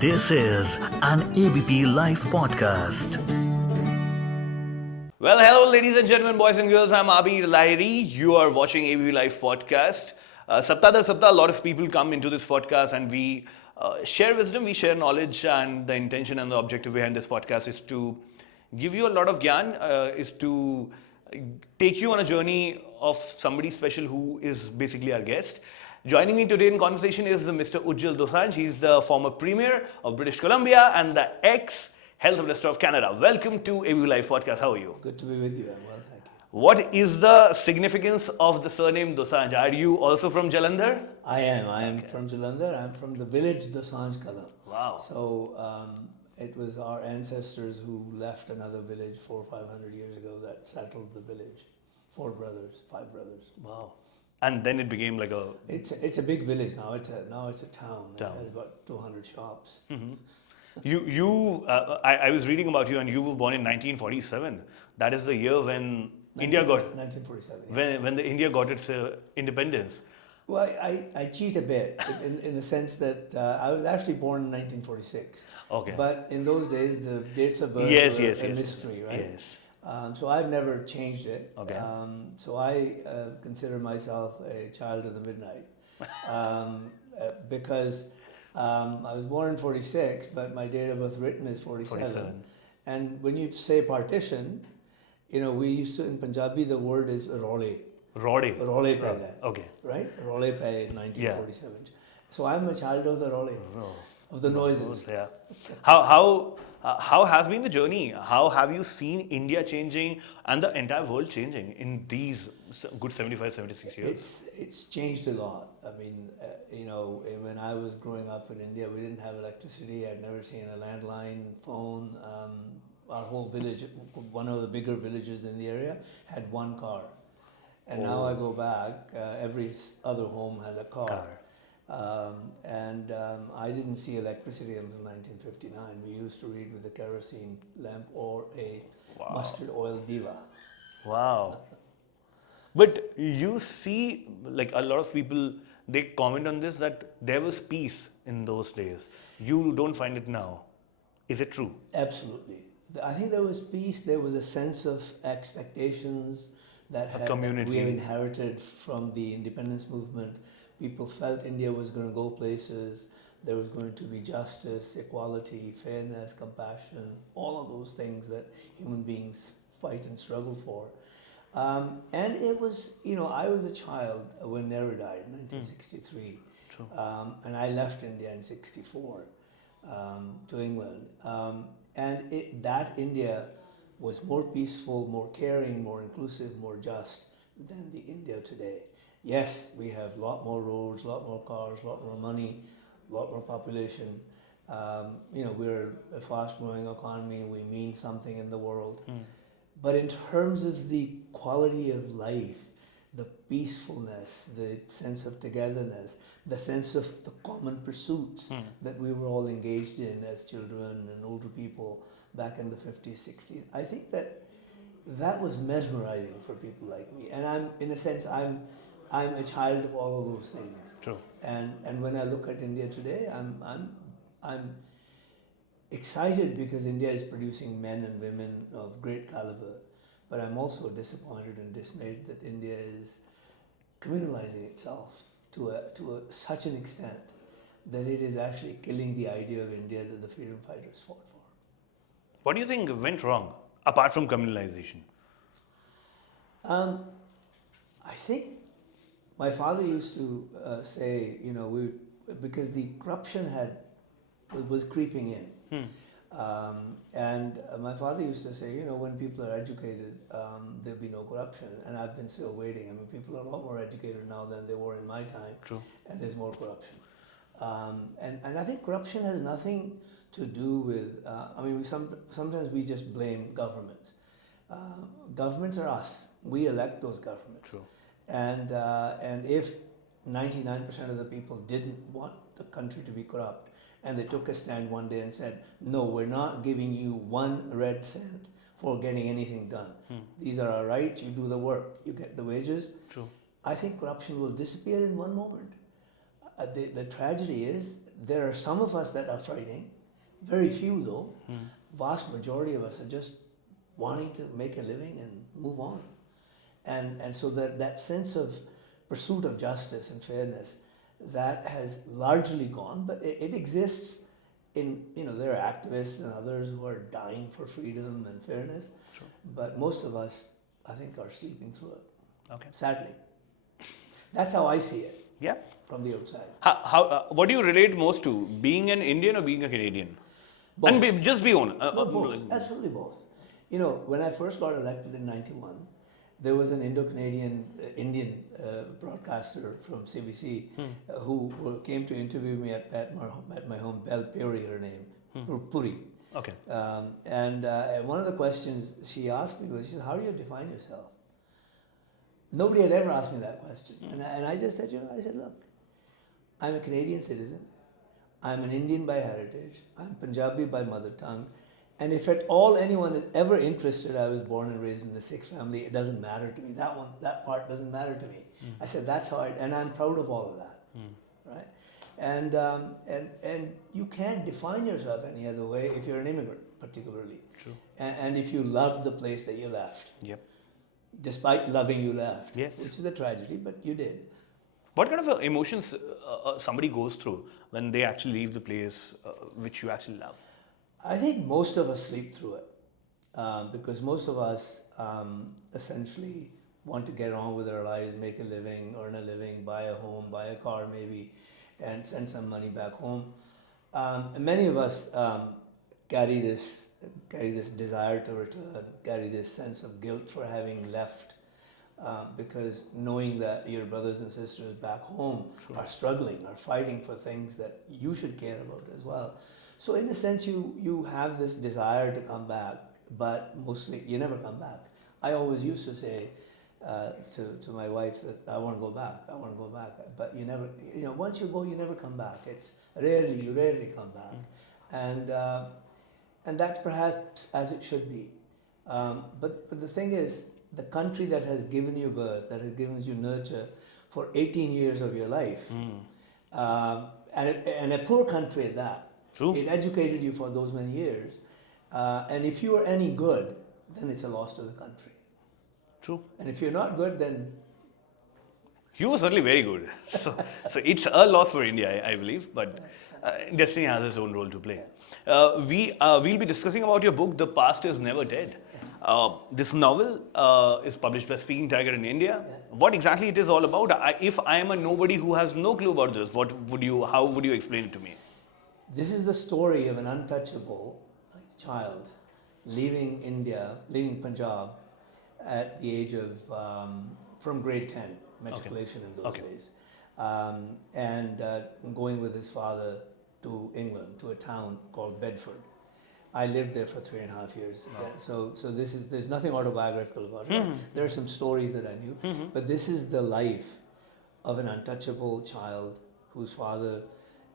This is an ABP Live Podcast. Well, hello, ladies and gentlemen, boys and girls. I'm Aabir Lahiry. You are watching ABP Live Podcast. Saptah dar Saptah, a lot of people come into this podcast and we share wisdom, we share knowledge, and the intention and the objective behind this podcast is to give you a lot of gyan, is to take you on a journey of somebody special who is basically our guest. Joining me today in conversation is Mr. Ujjal Dosanjh. He's the former Premier of British Columbia and the ex-Health Minister of Canada. Welcome to ABP Live Podcast. How are you? Good to be with you. I'm well, thank you. What is the significance of the surname Dosanjh? Are you also from Jalandhar? I am from Jalandhar. I'm from the village Dosanjh Kala. Wow. So it was our ancestors who left another village 400 or 500 years ago that settled the village. 4 brothers, 5 brothers. Wow. And then it became like a... It's a big village now. It's a town. It has about 200 shops. I was reading about you and you were born in 1947. That is the year when India got... 1947. Yeah. When the India got its independence. Well, I cheat a bit in the sense that I was actually born in 1946. Okay. But in those days, the dates of birth were a mystery, right? Yes. So I've never changed it. Okay. So I consider myself a child of the midnight because I was born in 46, but my date of birth written is 47. And when you say partition, we used to, in Punjabi, the word is role. Role paida. Okay. Right? Role pay in 1947. Yeah. So I'm a child of the role, of the noises. Yeah. How has been the journey? How have you seen India changing and the entire world changing in these good 75, 76 years? It's changed a lot. I mean, when I was growing up in India, we didn't have electricity. I'd never seen a landline phone. Our whole village, one of the bigger villages in the area, had one car. And now I go back, every other home has a car. I didn't see electricity until 1959. We used to read with a kerosene lamp or a mustard oil diva. Wow. But you see, like a lot of people, they comment on this that there was peace in those days. You don't find it now. Is it true? Absolutely. I think there was peace. There was a sense of expectations that we have inherited from the independence movement. People felt India was going to go places. There was going to be justice, equality, fairness, compassion, all of those things that human beings fight and struggle for. And it was, I was a child when Nehru died in 1963. True. And I left India in 64 to England. That India was more peaceful, more caring, more inclusive, more just than the India today. Yes, we have a lot more roads, a lot more cars, a lot more money, a lot more population. We're a fast-growing economy. We mean something in the world. But in terms of the quality of life, the peacefulness, the sense of togetherness, the sense of the common pursuits that we were all engaged in as children and older people back in the 50s, 60s, I think that was mesmerizing for people like me. And I'm a child of all of those things. True. And when I look at India today, I'm excited because India is producing men and women of great caliber. But I'm also disappointed and dismayed that India is communalizing itself to such an extent that it is actually killing the idea of India that the freedom fighters fought for. What do you think went wrong, apart from communalization? I think my father used to say, because the corruption was creeping in. And my father used to say, when people are educated, there'll be no corruption. And I've been still waiting. I mean, people are a lot more educated now than they were in my time. True. And there's more corruption. And I think corruption has nothing to do with, sometimes we just blame governments. Governments are us. We elect those governments. True. And if 99% of the people didn't want the country to be corrupt, and they took a stand one day and said, no, we're not giving you 1 red cent for getting anything done. These are our rights, you do the work, you get the wages. True. I think corruption will disappear in one moment. the tragedy is there are some of us that are fighting, very few though. Vast majority of us are just wanting to make a living and move on. And so that sense of pursuit of justice and fairness, that has largely gone, but it exists in, there are activists and others who are dying for freedom and fairness. Sure. But most of us, I think, are sleeping through it. Okay. Sadly. That's how I see it. Yeah. From the outside. What do you relate most to, being an Indian or being a Canadian? Both. And just be honest. No, both. Absolutely both. When I first got elected in '91, there was an Indo-Canadian Indian broadcaster from CBC who came to interview me at my home, Belle Puri, her name, Puri. Okay. And one of the questions she asked me was, she said, how do you define yourself? Nobody had ever asked me that question. And I just said, I said, look, I'm a Canadian citizen. I'm an Indian by heritage. I'm Punjabi by mother tongue. And if at all anyone is ever interested, I was born and raised in a Sikh family, it doesn't matter to me. That part doesn't matter to me. I said, that's how and I'm proud of all of that, right? And you can't define yourself any other way if you're an immigrant, particularly. True. And if you love the place that you left. Yep. Despite loving you left. Yes. Which is a tragedy, but you did. What kind of emotions somebody goes through when they actually leave the place which you actually love? I think most of us sleep through it because most of us essentially want to get on with our lives, make a living, earn a living, buy a home, buy a car maybe, and send some money back home. And many of us carry this desire to return, carry this sense of guilt for having left because knowing that your brothers and sisters back home are struggling, are fighting for things that you should care about as well. So in a sense, you have this desire to come back, but mostly you never come back. I always used to say to my wife that I want to go back, but you never, once you go, you never come back. You rarely come back, and that's perhaps as it should be. But the thing is, the country that has given you birth, that has given you nurture for 18 years of your life, and a poor country at that. True. It educated you for those many years. And if you are any good, then it's a loss to the country. True. And if you're not good, then... You were certainly very good. So it's a loss for India, I believe, but destiny has its own role to play. We'll be discussing about your book, The Past Is Never Dead. This novel is published by Speaking Tiger in India. Yeah. What exactly it is all about? If I am a nobody who has no clue about this, how would you explain it to me? This is the story of an untouchable child leaving Punjab at the age of, from grade 10, matriculation in those days, and going with his father to England, to a town called Bedford. I lived there for 3.5 years. So there's nothing autobiographical about it. There are some stories that I knew, but this is the life of an untouchable child whose father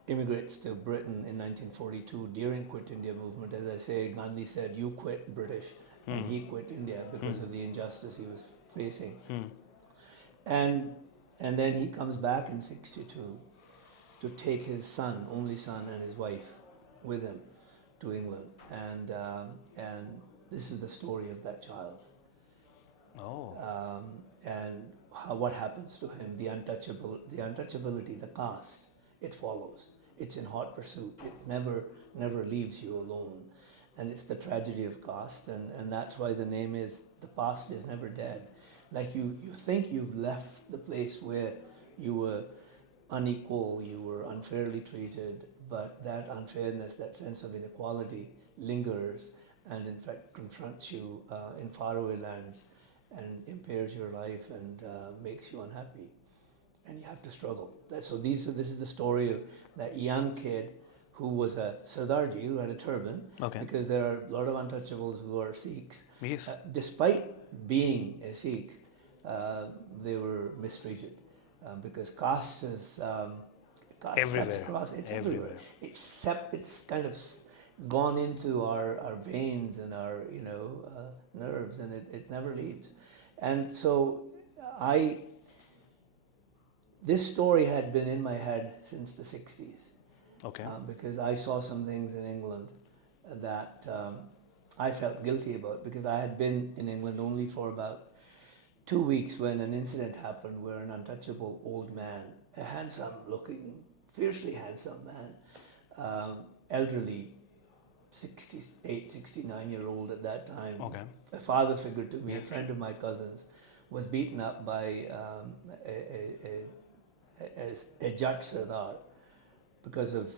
immigrates to Britain in 1942 during Quit India movement. As I say, Gandhi said, you quit British, and he quit India because of the injustice he was facing. And then he comes back in 62 to take his son, only son, and his wife with him to England. And this is the story of that child. And what happens to him, the untouchability, the caste, it follows. It's in hot pursuit. It never leaves you alone. And it's the tragedy of caste, and that's why the name is The Past Is Never Dead. Like you think you've left the place where you were unequal, you were unfairly treated, but that unfairness, that sense of inequality lingers and in fact confronts you in faraway lands and impairs your life and makes you unhappy. And you have to struggle. So this is the story of that young kid who was a Sardarji, who had a turban, because there are a lot of untouchables who are Sikhs. Yes. Despite being a Sikh, they were mistreated because caste is everywhere. It's everywhere. It's kind of gone into our veins and our nerves, and it never leaves. And so this story had been in my head since the 60s. Okay. Because I saw some things in England that I felt guilty about, because I had been in England only for about 2 weeks when an incident happened where an untouchable old man, a handsome looking, fiercely handsome man, elderly, 68, 69-year-old at that time, Okay. a father figure to me, a friend of my cousin's, was beaten up by a Jat Sardar because of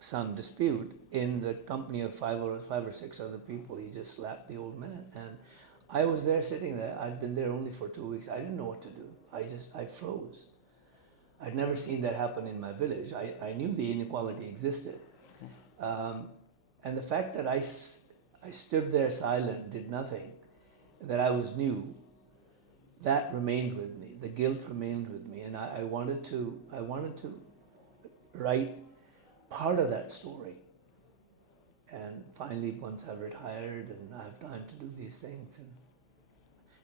some dispute. In the company of five or six other people, he just slapped the old man. And I was there sitting there. I'd been there only for 2 weeks. I didn't know what to do. I froze. I'd never seen that happen in my village. I knew the inequality existed. And the fact that I stood there silent, did nothing, that I was new, that remained with me. The guilt remained with me. And I wanted to write part of that story. And finally, once I've retired and I have time to do these things, and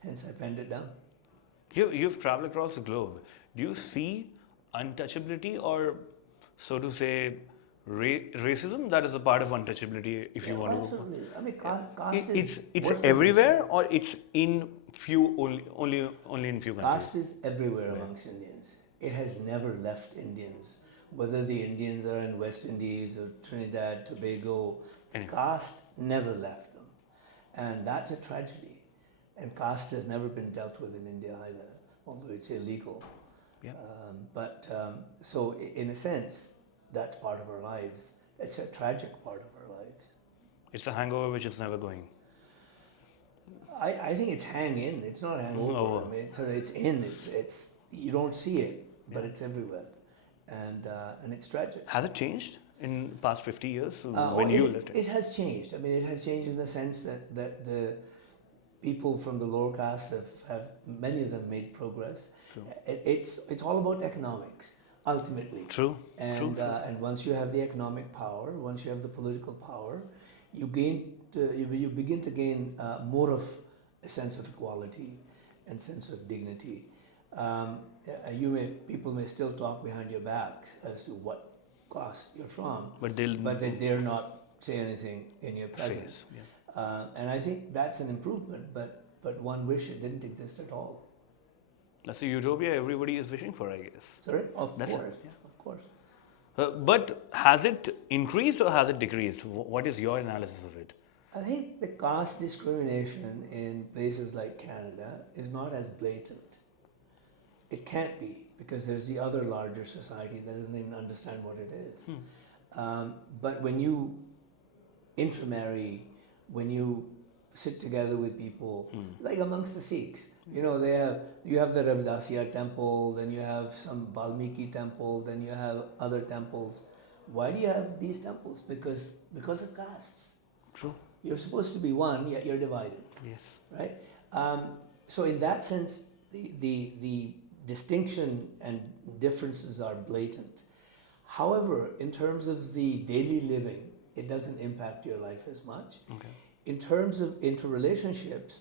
hence I penned it down. You've traveled across the globe. Do you see untouchability, or so to say, racism that is a part of untouchability, if you want to? Absolutely. I mean, caste It's everywhere, or it's in few only in few countries? Caste is everywhere amongst Indians. It has never left Indians. Whether the Indians are in West Indies or Trinidad, Tobago, caste never left them. And that's a tragedy. And caste has never been dealt with in India either, although it's illegal. Yeah. So in a sense, that's part of our lives. It's a tragic part of our lives. It's a hangover which is never going. I think it's hang in. It's not hangover. No. I mean, it's in. It's you don't see it, but it's everywhere, and it's tragic. Has it changed in past 50 years when you left it? It has changed. I mean, it has changed in the sense that the people from the lower caste have many of them made progress. True. It's all about economics ultimately. True. And and once you have the economic power, once you have the political power, you begin to gain more of a sense of equality and sense of dignity. People may still talk behind your backs as to what caste you're from, but they dare not say anything in your presence. Yeah. And I think that's an improvement, but one wish it didn't exist at all. That's a utopia everybody is wishing for, I guess. Sorry? Of That's course. it, yeah. Of course. But has it increased or has it decreased? What is your analysis of it? I think the caste discrimination in places like Canada is not as blatant. It can't be, because there's the other larger society that doesn't even understand what it is. But when you intermarry, when you sit together with people, like amongst the Sikhs, you have the Ravidasiya temple, then you have some Valmiki temple, then you have other temples. Why do you have these temples? Because of castes. True. You're supposed to be one, yet you're divided. Yes. Right? So in that sense, the distinction and differences are blatant. However, in terms of the daily living, it doesn't impact your life as much. Okay. In terms of interrelationships,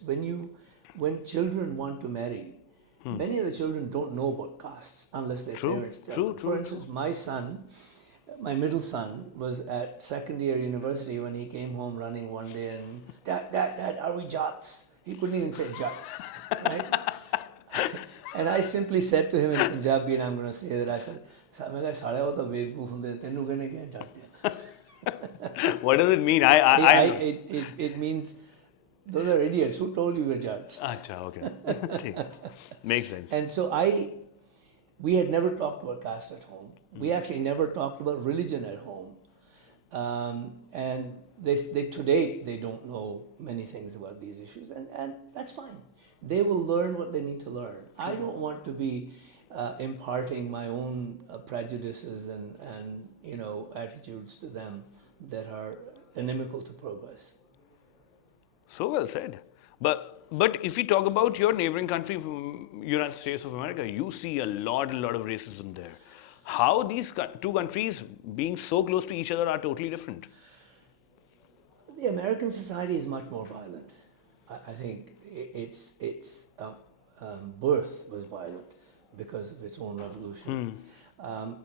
when children want to marry, many of the children don't know about castes unless their parents tell them. For instance, my middle son was at second year university when he came home running one day and, Dad, are we Jats? He couldn't even say Jats, right? And I simply said to him in Punjabi, and I'm going to say that, I said, what does it mean? It means those are idiots. Who told you we're Jats? Acha, okay. Makes sense. And so we had never talked about caste at home. We actually never talked about religion at home. And today they don't know many things about these issues, and that's fine. They will learn what they need to learn. I don't want to be imparting my own prejudices and attitudes to them that are inimical to progress. So well said. But if we talk about your neighboring country, United States of America, you see a lot of racism there. How these two countries, being so close to each other, are totally different? The American society is much more violent. I think its birth was violent. because of its own revolution.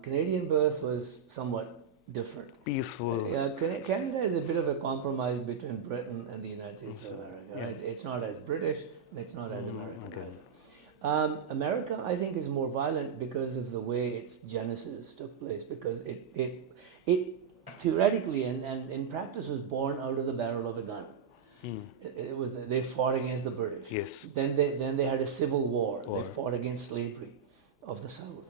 Canadian birth was somewhat different. Peaceful. Canada is a bit of a compromise between Britain and the United States of America. Right? It's not as British and it's not as American. Okay. America, I think, is more violent because of the way its genesis took place, because it theoretically and in practice was born out of the barrel of a gun. They fought against the British. Yes. Then they had a civil war. They fought against slavery of the South.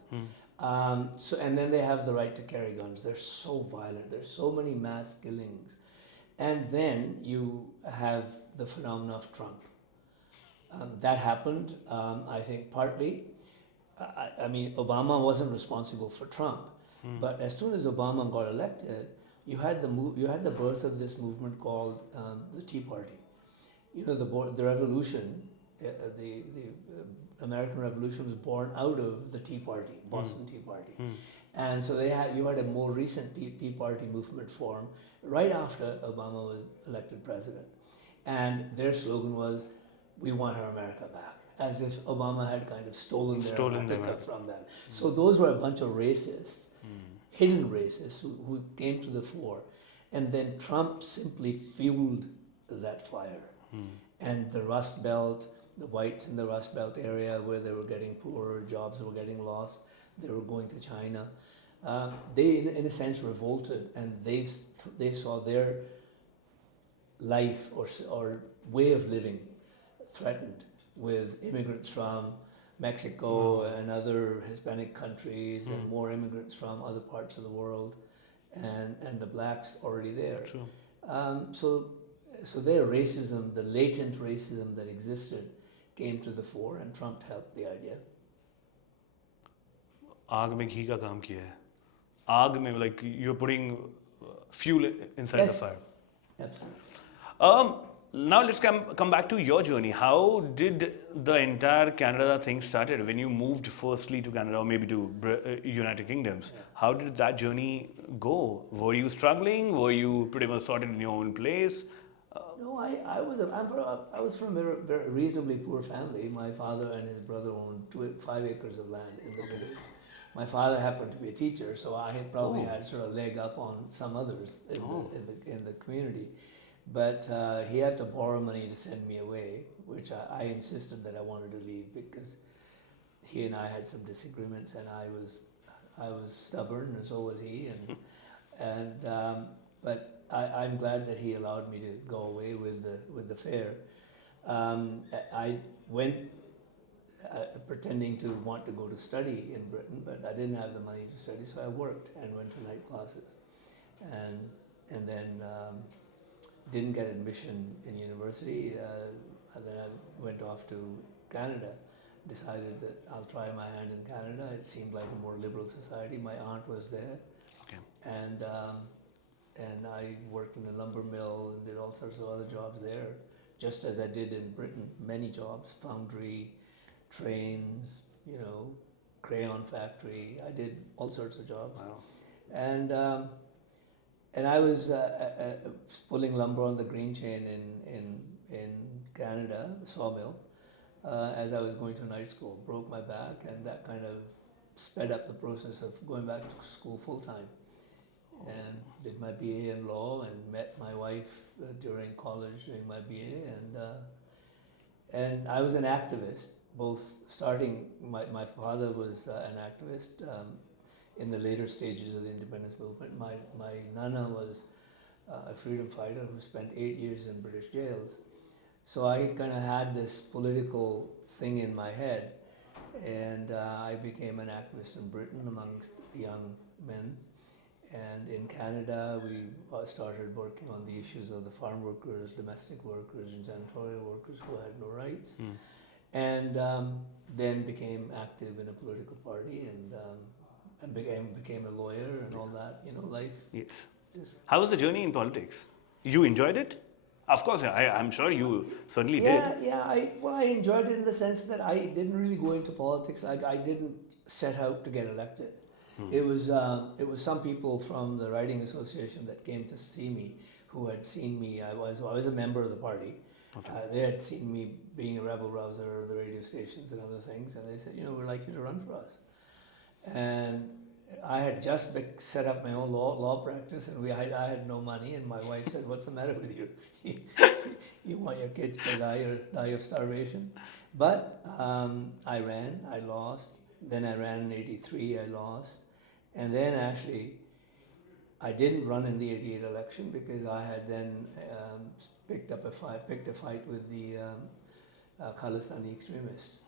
And then they have the right to carry guns. They're so violent. There's so many mass killings. And then you have the phenomenon of Trump. That happened, I think, partly. I mean, Obama wasn't responsible for Trump. But as soon as Obama got elected, you had the birth of this movement called the Tea Party. You know, the revolution, the American Revolution was born out of the Tea Party, Boston Tea Party. And so you had a more recent Tea Party movement form right after Obama was elected president. And their slogan was, "We want our America back," as if Obama had kind of stolen their America from them. So those were a bunch of racists, hidden racists who came to the fore. And then Trump simply fueled that fire. And the Rust Belt, the whites in the Rust Belt area where they were getting poorer, jobs were getting lost, they were going to China. They, in a sense, revolted, and they saw their life or way of living threatened with immigrants from Mexico and other Hispanic countries, and more immigrants from other parts of the world, and the blacks already there. True. So their racism, the latent racism that existed, came to the fore, and Trump helped the idea. आग में घी का काम किया है. आग में, like you're putting fuel inside the fire. Absolutely. Now let's come back to your journey. How did the entire Canada thing started when you moved firstly to Canada, or maybe to United Kingdoms? How did that journey go? Were you struggling? Were you pretty much sorted in your own place? No, I was from a very reasonably poor family. My father and his brother owned 5 acres of land in the village. My father happened to be a teacher, so I had probably had sort of leg up on some others in the community. But he had to borrow money to send me away, which I insisted that I wanted to leave because he and I had some disagreements, and I was stubborn, and so was he. But I'm glad that he allowed me to go away with the fare. I went pretending to want to go to study in Britain, but I didn't have the money to study, so I worked and went to night classes, and then didn't get admission in university. And then I went off to Canada. Decided that I'll try my hand in Canada. It seemed like a more liberal society. My aunt was there, and I worked in a lumber mill and did all sorts of other jobs there, just as I did in Britain. Many jobs, foundry, trains, crayon factory. I did all sorts of jobs. Wow. And I was pulling lumber on the green chain in Canada, sawmill, as I was going to night school. Broke my back, and that kind of sped up the process of going back to school full time. And did my BA in law, and met my wife during college doing my BA, and I was an activist. Both starting, my father was an activist in the later stages of the independence movement. My nana was a freedom fighter who spent 8 years in British jails. So I kind of had this political thing in my head, and I became an activist in Britain amongst young men. And in Canada, we started working on the issues of the farm workers, domestic workers, and janitorial workers who had no rights. And then became active in a political party, and became a lawyer and all that, life. Yes. How was the journey in politics? You enjoyed it? Of course, I'm sure you certainly did. Yeah. I enjoyed it in the sense that I didn't really go into politics. I didn't set out to get elected. It was some people from the Writing Association that came to see me, who had seen me. I was a member of the party. They had seen me being a rebel rouser of the radio stations and other things, and they said, we'd like you to run for us. And I had just set up my own law practice, and I had no money, and my wife said, "What's the matter with you? You want your kids to die of starvation?" But I ran, I lost. Then I ran in '83, I lost. And then actually, I didn't run in the '88 election because I had then picked a fight with the Khalistani extremists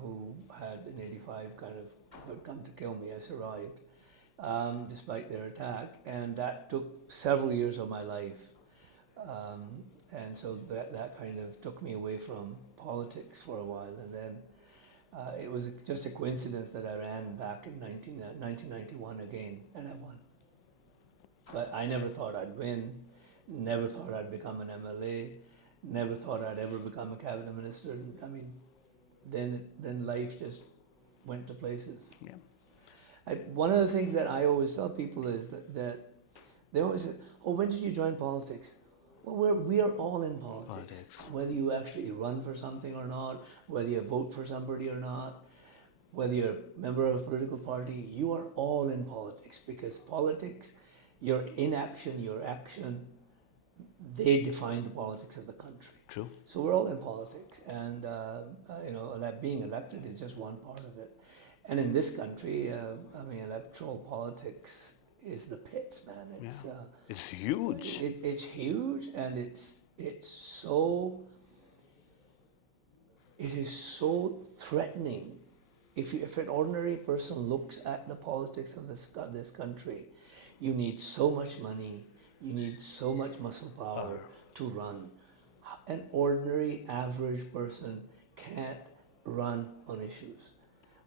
who had in '85 kind of come to kill me. I survived despite their attack, and that took several years of my life. And so that kind of took me away from politics for a while, and then it was just a coincidence that I ran back in 1991 again, and I won. But I never thought I'd win, never thought I'd become an MLA, never thought I'd ever become a cabinet minister. I mean, then life just went to places. Yeah. One of the things that I always tell people is that they always say, "Oh, when did you join politics?" Well, we are all in politics. Whether you actually run for something or not, whether you vote for somebody or not, whether you're a member of a political party, you are all in politics, because politics, your inaction, your action, they define the politics of the country. True. So we're all in politics, and being elected is just one part of it. And in this country, electoral politics is the pits, man. It's huge. It's huge, and it is so threatening. If an ordinary person looks at the politics of this country, you need so much money, you need so much muscle power to run. An ordinary, average person can't run on issues.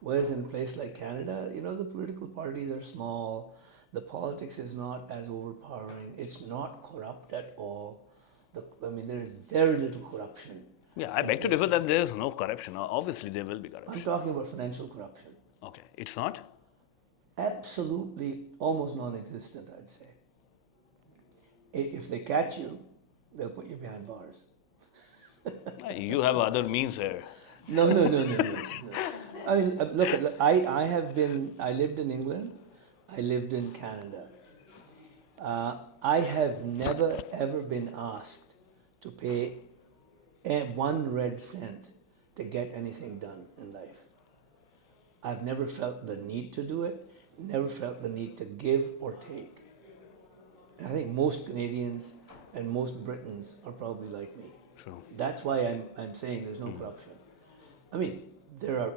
Whereas in a place like Canada, the political parties are small. The politics is not as overpowering. It's not corrupt at all. There is very little corruption. Yeah, I beg to differ that there is no corruption. Obviously, there will be corruption. I'm talking about financial corruption. Okay, it's not? Absolutely, almost non-existent, I'd say. If they catch you, they'll put you behind bars. You have other means here. No. I mean, look, I lived in England. I lived in Canada. I have never ever been asked to pay one red cent to get anything done in life. I've never felt the need to do it, never felt the need to give or take. And I think most Canadians and most Britons are probably like me. True. That's why I'm saying there's no corruption. I mean, there are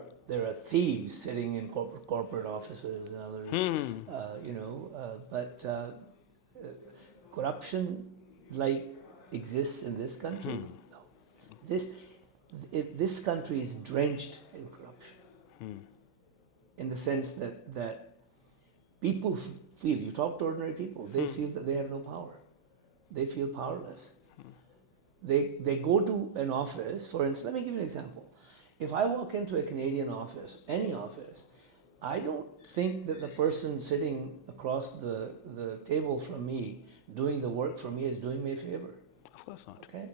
thieves sitting in corporate offices and others, but corruption exists in this country. No, this country is drenched in corruption, in the sense that people feel. You talk to ordinary people, they feel that they have no power. They feel powerless. They go to an office. For instance, let me give you an example. If I walk into a Canadian office, any office, I don't think that the person sitting across the table from me, doing the work for me, is doing me a favor. Of course not. Okay?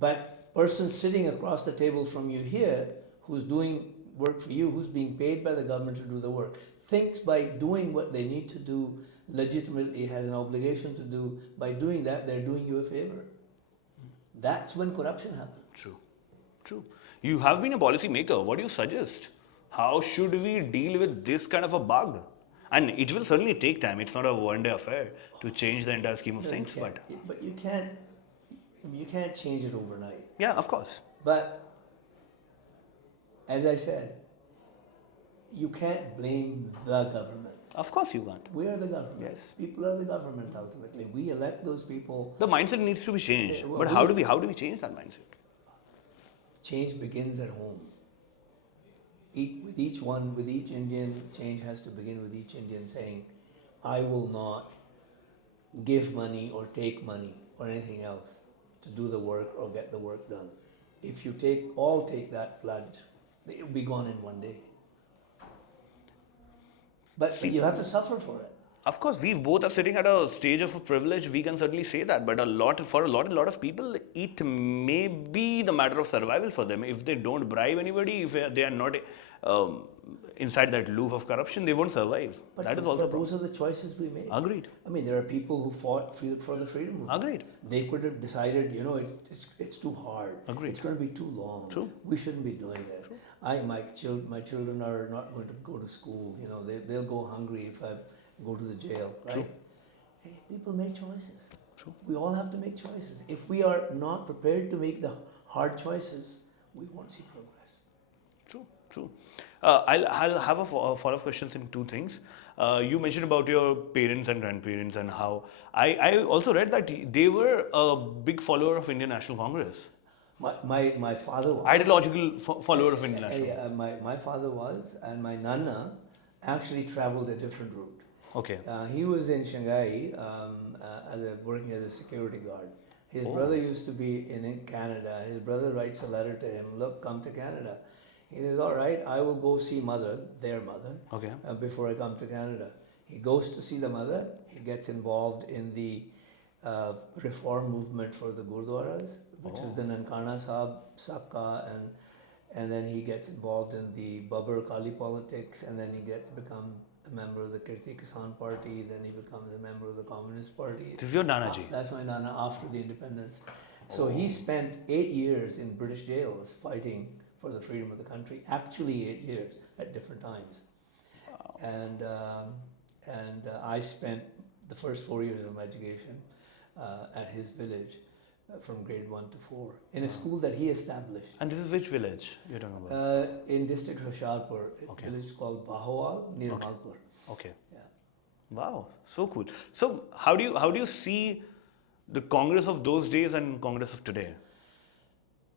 But person sitting across the table from you here, who's doing work for you, who's being paid by the government to do the work, thinks by doing what they need to do legitimately, has an obligation to do, by doing that, they're doing you a favor. That's when corruption happens. True. You have been a policy maker. What do you suggest? How should we deal with this kind of a bug? And it will certainly take time. It's not a one-day affair to change the entire scheme of things. But you can't change it overnight. Yeah, of course. But as I said, you can't blame the government. Of course you can't. We are the government. Yes. People are the government ultimately. We elect those people. The mindset needs to be changed. Well, but how do we change that mindset? Change begins at home. With each Indian, change has to begin with each Indian saying, I will not give money or take money or anything else to do the work or get the work done. If you take that pledge, it will be gone in one day. But you have to suffer for it. Of course, we both are sitting at a stage of privilege. We can certainly say that, but a lot of people, it may be the matter of survival for them. If they don't bribe anybody, if they are not um, inside that loop of corruption, they won't survive. That is also a problem. those are the choices we make. Agreed. I mean, there are people who fought for the freedom movement. Agreed. They could have decided, it's too hard. Agreed. It's going to be too long. True. We shouldn't be doing it. True. My children are not going to go to school. They'll go hungry if I go to the jail, right? True. Hey, people make choices. True. We all have to make choices. If we are not prepared to make the hard choices, we won't see progress. True. I'll have a follow-up questions in two things. You mentioned about your parents and grandparents and how I also read that they were a big follower of Indian National Congress. My father was. Ideological follower of Indian National. My father was, and my nana actually traveled a different route. Okay. He was in Shanghai working as a security guard. His brother used to be in Canada. His brother writes a letter to him, look, come to Canada. He says, all right, I will go see their mother, Okay. Before I come to Canada. He goes to see the mother. He gets involved in the reform movement for the Gurdwaras, which is the Nankana Sahib, Sabka, and then he gets involved in the Babur Kali politics, and then he become a member of the Kirti Kisan Party, then he becomes a member of the Communist Party. This is your Nana ji? That's my Nana after the independence. So he spent 8 years in British jails fighting for the freedom of the country, actually 8 years at different times. Wow. And I spent the first 4 years of my education at his village from grade 1 to 4 in a school that he established. And this is which village you're talking about? In district Hoshiarpur, Okay. a village called Bahawal near Malpur. Okay. Yeah. Wow, so cool. So how do you see the Congress of those days and Congress of today?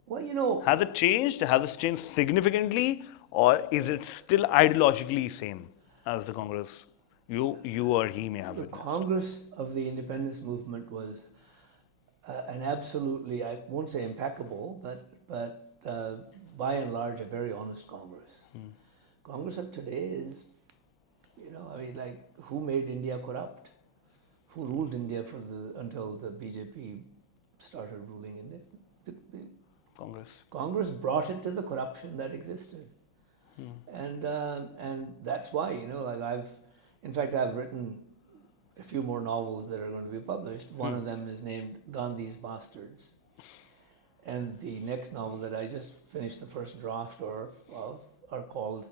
Well, Has it changed? Has it changed significantly, or is it still ideologically same as the Congress you or he may have the witnessed? Congress of the independence movement was an absolutely, I won't say impeccable, but by and large a very honest Congress. Congress of today is, who made India corrupt? Who ruled India until the BJP started ruling India? The Congress brought it to the corruption that existed, and that's why I've written a few more novels that are going to be published. One of them is named Gandhi's Bastards, and the next novel that I just finished the first draft of are called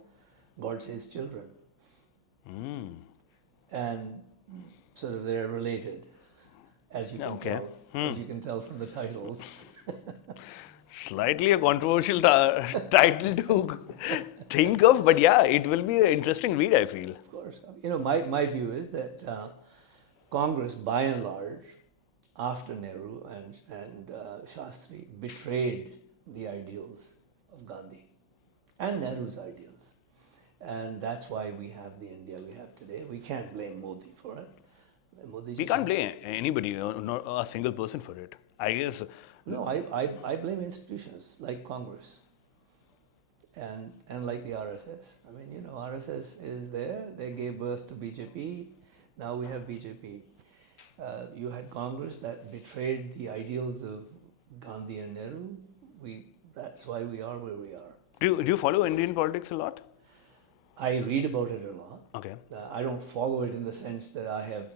Godse's Children, and sort of they're related, as you can tell, as you can tell from the titles. Slightly a controversial title to think of, but yeah, it will be an interesting read, I feel. Of course. My view is that Congress, by and large, after Nehru and Shastri, betrayed the ideals of Gandhi and Nehru's ideals. And that's why we have the India we have today. We can't blame Modi for it. We can't blame anybody, not a single person for it. I guess. No, I blame institutions like Congress and like the RSS. I mean, RSS is there. They gave birth to BJP. Now we have BJP. You had Congress that betrayed the ideals of Gandhi and Nehru. That's why we are where we are. Do you follow Indian politics a lot? I read about it a lot. Okay. I don't follow it in the sense that I have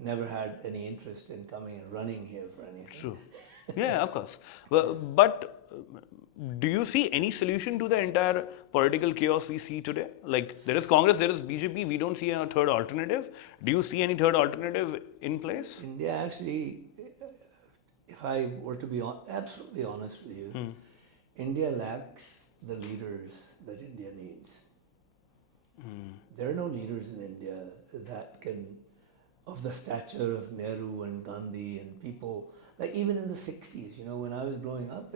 never had any interest in coming and running here for anything. True. Yeah, of course. But do you see any solution to the entire political chaos we see today? Like, there is Congress, there is BJP, we don't see a third alternative. Do you see any third alternative in place? India actually, if I were to be absolutely honest with you, India lacks the leaders that India needs. There are no leaders in India that can, of the stature of Nehru and Gandhi and people. Like even in the 60s, when I was growing up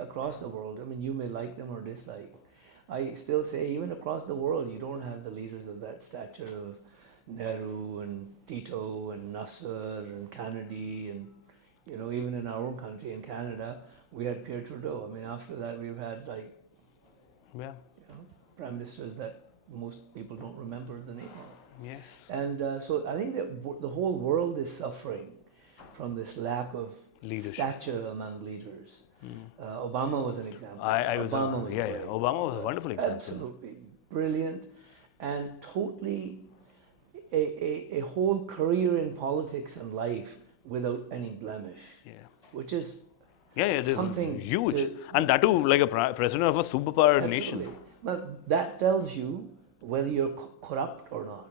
across the world, I mean, you may like them or dislike. I still say even across the world, you don't have the leaders of that stature of Nehru and Tito and Nasser and Kennedy and, even in our own country, in Canada, we had Pierre Trudeau. I mean, after that, we've had Yeah. prime ministers that most people don't remember the name of. Yes. And so I think that the whole world is suffering from this lack of Leadership. stature among leaders. Obama was an example. I was, Obama was yeah, great. Obama was a wonderful example. Absolutely brilliant, and totally a whole career in politics and life without any blemish. Yeah. Which is This something is huge. to- And that too, like a president of a superpower Absolutely. nation. But that tells you whether you're corrupt or not.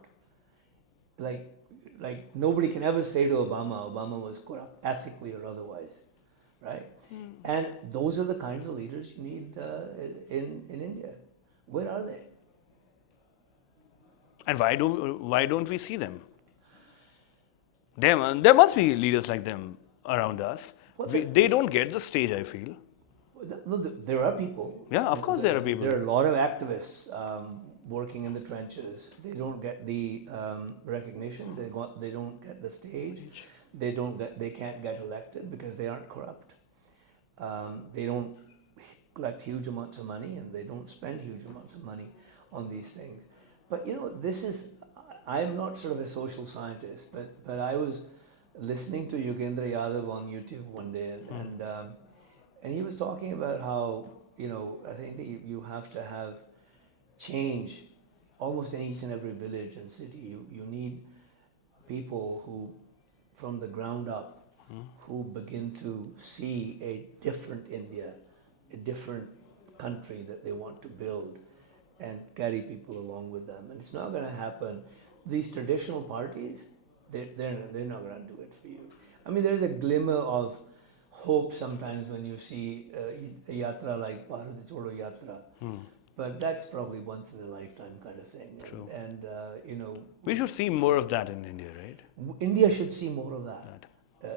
Like nobody can ever say to Obama was corrupt, ethically or otherwise, right? And those are the kinds of leaders you need in India. Where are they? And why don't we see them? There must be leaders like them around us. Well, They don't get the stage, I feel. No, there are people. Yeah, of course there are people. There are a lot of activists working in the trenches. They don't get the recognition. They don't get the stage. They can't get elected because they aren't corrupt. They don't collect huge amounts of money, and they don't spend huge amounts of money on these things. But I'm not sort of a social scientist, but I was listening to Yogendra Yadav on YouTube one day, and he was talking about how I think that you have to have change almost in each and every village and city. You need people who, from the ground up, who begin to see a different India, a different country that they want to build, and carry people along with them. And it's not going to happen. These traditional parties, they're not going to do it for you. I mean, there's a glimmer of hope sometimes when you see a yatra like Bharat Jodo Yatra, but that's probably once in a lifetime kind of thing. True. And We should see more of that in India, right? India should see more of that.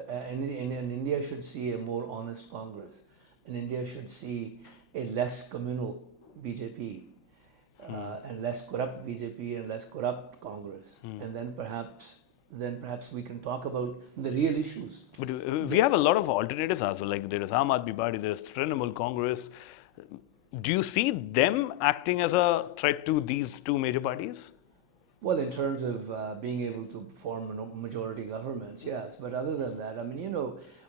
And India should see a more honest Congress. And India should see a less communal BJP, and less corrupt BJP and less corrupt Congress. And then perhaps we can talk about the real issues. But we have a lot of alternatives as well. Like there is Aam Aadmi Party, there is Trinamool Congress. Do you see them acting as a threat to these two major parties? Well, in terms of being able to form majority governments, yes. But other than that, I mean,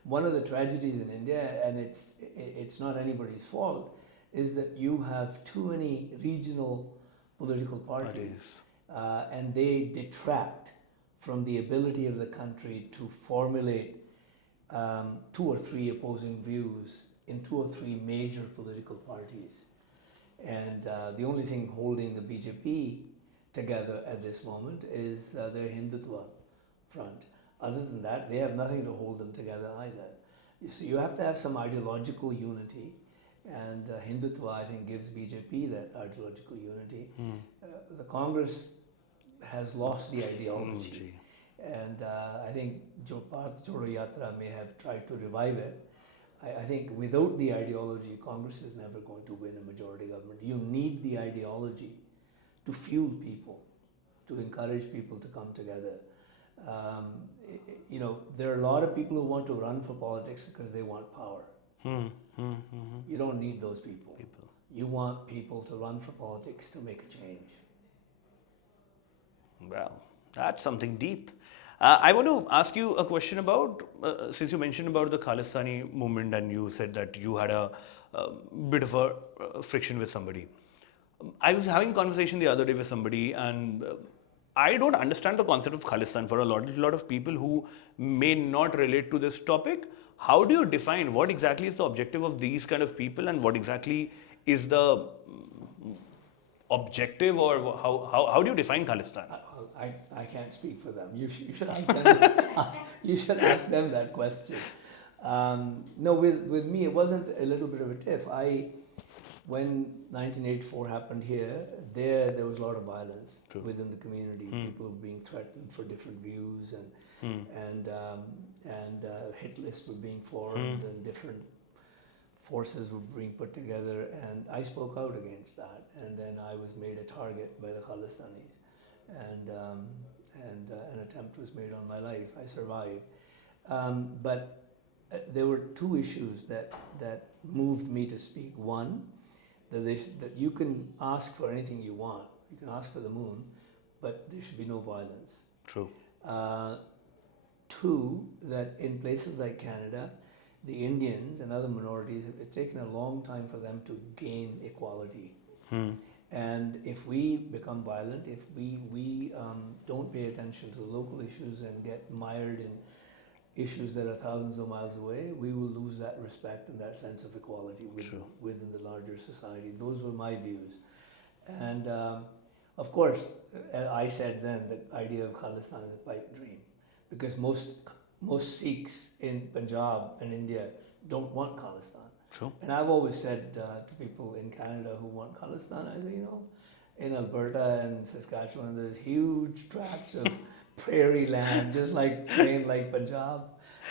one of the tragedies in India, and it's not anybody's fault, is that you have too many regional political parties. And they detract from the ability of the country to formulate 2 or 3 opposing views in 2 or 3 major political parties. And the only thing holding the BJP together at this moment is their Hindutva front. Other than that, they have nothing to hold them together either. So you have to have some ideological unity, and Hindutva, I think, gives BJP that ideological unity. The Congress has lost the ideology. And I think Bharat Jodo Yatra may have tried to revive it. I think without the ideology, Congress is never going to win a majority government. You need the ideology to fuel people, to encourage people to come together. There are a lot of people who want to run for politics because they want power. You don't need those people. You want people to run for politics to make a change. Well, that's something deep. I want to ask you a question about, since you mentioned about the Khalistani movement and you said that you had a bit of a friction with somebody. I was having a conversation the other day with somebody, and I don't understand the concept of Khalistan. For a lot of people who may not relate to this topic, how do you define what exactly is the objective of these kind of people, and what exactly is the objective, or how do you define Khalistan? I can't speak for them. You should ask them. You should ask them that question. No, with me it wasn't a little bit of a tiff. When 1984 happened here, there was a lot of violence within the community. People were being threatened for different views, and hit lists were being formed, and different forces were being put together. And I spoke out against that, and then I was made a target by the Khalistanis, and an attempt was made on my life. I survived, but there were 2 issues that moved me to speak. One, that you can ask for anything you want. You can ask for the moon, but there should be no violence. True. Two, that in places like Canada, the Indians and other minorities, it's taken a long time for them to gain equality. And if we become violent, if we don't pay attention to the local issues and get mired in issues that are thousands of miles away, we will lose that respect and that sense of equality within the larger society. Those were my views. And of course, I said then the idea of Khalistan is a pipe dream, because most Sikhs in Punjab and India don't want Khalistan. True. And I've always said to people in Canada who want Khalistan, I say, in Alberta and Saskatchewan, there's huge tracts of prairie land, just like plain like Punjab.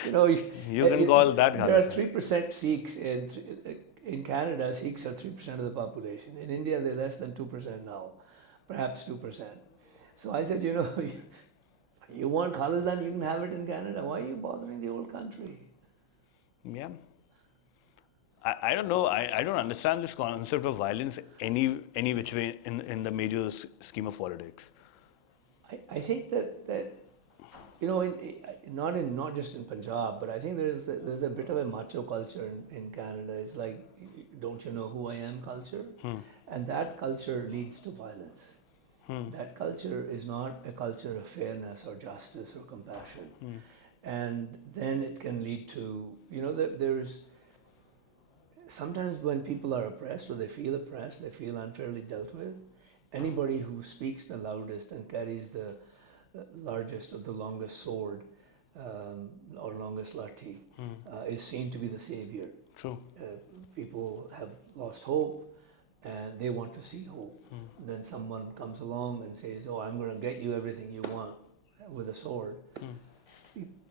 You can call that Khalistan. There are 3% Sikhs in Canada. Sikhs are 3% of the population. In India, they're less than 2% now, perhaps 2%. So I said, you want Khalistan, you can have it in Canada. Why are you bothering the old country? Yeah. I don't know. I don't understand this concept of violence any which way in the major scheme of politics. I think that not just in Punjab, but I think there's a bit of a macho culture in Canada. It's like, don't you know who I am culture, and that culture leads to violence. That culture is not a culture of fairness or justice or compassion, and then it can lead to there's sometimes when people are oppressed or they feel oppressed, they feel unfairly dealt with. Anybody who speaks the loudest and carries the largest or the longest sword or longest lathi is seen to be the savior. True. People have lost hope and they want to see hope. Then someone comes along and says, "Oh, I'm going to get you everything you want with a sword."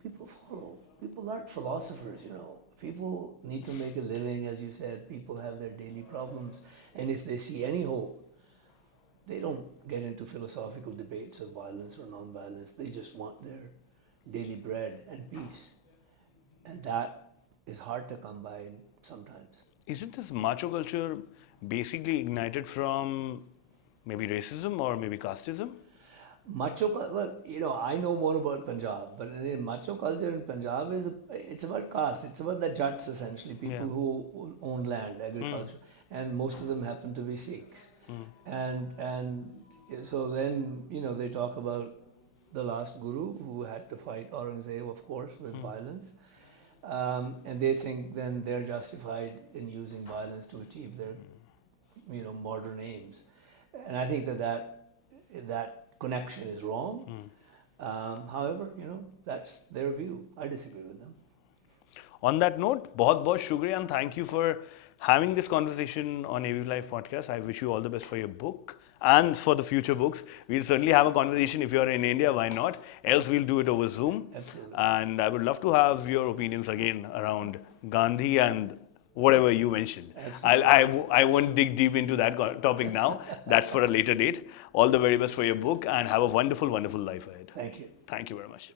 People follow. People aren't philosophers, People need to make a living, as you said. People have their daily problems. And if they see any hope, they don't get into philosophical debates of violence or non-violence. They just want their daily bread and peace. And that is hard to come by sometimes. Isn't this macho culture basically ignited from maybe racism or maybe casteism? I know more about Punjab, but the macho culture in Punjab it's about caste. It's about the Jats, essentially, people who own land, agriculture, and most of them happen to be Sikhs. And so then they talk about the last guru who had to fight Aurangzeb, of course, with violence, and they think then they're justified in using violence to achieve their modern aims, and I think that connection is wrong. However, that's their view. I disagree with them. On that note, बहुत shukriya and thank you for having this conversation on ABP Live Podcast. I wish you all the best for your book and for the future books. We'll certainly have a conversation if you're in India, why not? Else we'll do it over Zoom. Absolutely. And I would love to have your opinions again around Gandhi and whatever you mentioned. I won't dig deep into that topic now. That's for a later date. All the very best for your book and have a wonderful, wonderful life ahead. Thank you. Thank you very much.